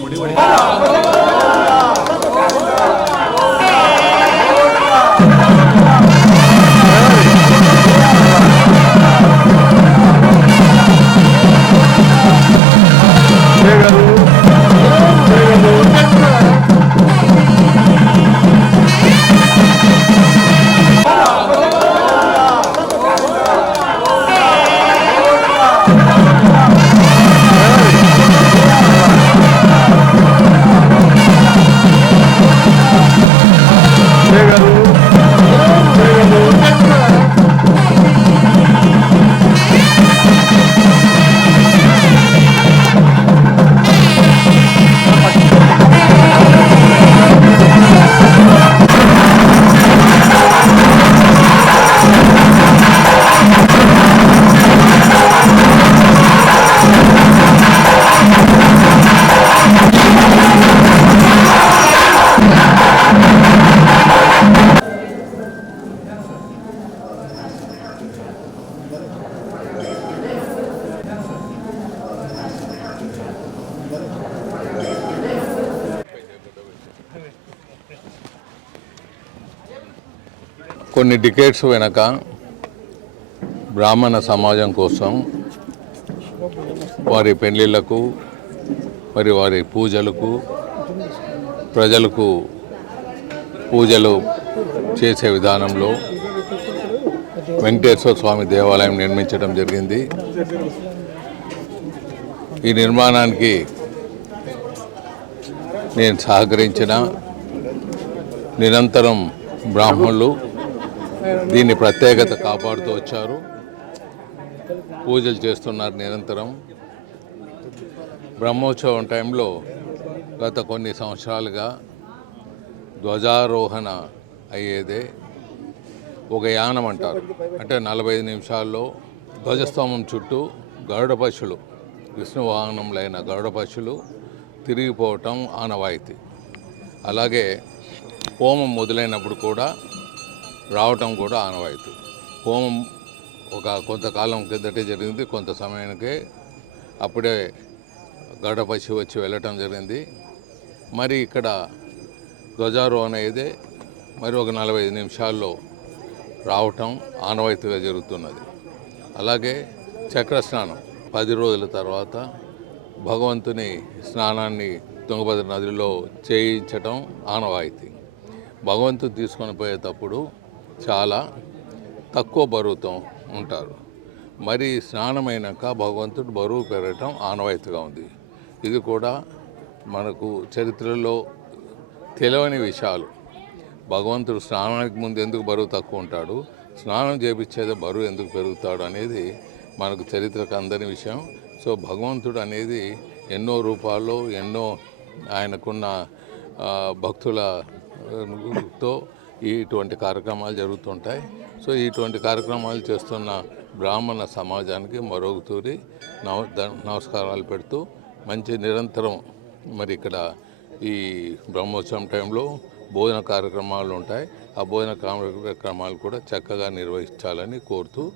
മുടി പഠിക്കും కొన్ని డికేట్స్ వెనక బ్రాహ్మణ సమాజం కోసం వారి పెళ్ళిళ్ళకు మరి వారి పూజలకు ప్రజలకు పూజలు చేసే విధానంలో వెంకటేశ్వర స్వామి దేవాలయం నిర్మించడం జరిగింది. ఈ నిర్మాణానికి నేను సహకరించిన నిరంతరం బ్రాహ్మణులు దీన్ని ప్రత్యేకత కాపాడుతూ వచ్చారు. పూజలు చేస్తున్నారు నిరంతరం. బ్రహ్మోత్సవం టైంలో గత కొన్ని సంవత్సరాలుగా ధ్వజారోహణ అయ్యేదే ఒక యానం అంటారు. అంటే నలభై ఐదు నిమిషాల్లో ధ్వజస్తంభం చుట్టూ గరుడ పశువులు విష్ణు వాహనంలైన గరుడ పశువులు తిరిగిపోవటం ఆనవాయితీ. అలాగే హోమం మొదలైనప్పుడు కూడా రావటం కూడా ఆనవాయితీ. హోమం ఒక కొంతకాలం కిందటే జరిగింది కొంత సమయానికే అప్పుడే గడపసి వచ్చి వెళ్ళటం జరిగింది. మరి ఇక్కడ ధ్వజారోహణ అనేది మరి ఒక నలభై ఐదు నిమిషాల్లో రావటం ఆనవాయితీగా జరుగుతున్నది. అలాగే చక్ర స్నానం పది రోజుల తర్వాత భగవంతుని స్నానాన్ని తుంగభద్ర నదిలో చేయించటం ఆనవాయితీ. భగవంతుడు తీసుకొని పోయేటప్పుడు చాలా తక్కువ బరువుతో ఉంటారు. మరి స్నానమైనాక భగవంతుడు బరువు పెరగటం ఆనవాయితీగా ఉంది. ఇది కూడా మనకు చరిత్రలో తెలియని విషయాలు. భగవంతుడు స్నానానికి ముందు ఎందుకు బరువు తక్కువ ఉంటాడు? స్నానం చేపించేది బరువు ఎందుకు పెరుగుతాడు అనేది మనకు చరిత్రకు అందని విషయం. సో భగవంతుడు అనేది ఎన్నో రూపాల్లో ఎన్నో ఆయనకున్న భక్తులతో ఇటువంటి కార్యక్రమాలు జరుగుతుంటాయి. సో ఇటువంటి కార్యక్రమాలు చేస్తున్న బ్రాహ్మణ సమాజానికి మరొకతూరి నమ ద- నమస్కారాలు పెడుతూ మంచి నిరంతరం మరి ఇక్కడ ఈ బ్రహ్మోత్సవం టైంలో భోజన కార్యక్రమాలు ఉంటాయి. ఆ భోజన కార్యక్రమాలు కూడా చక్కగా నిర్వహించాలని కోరుతూ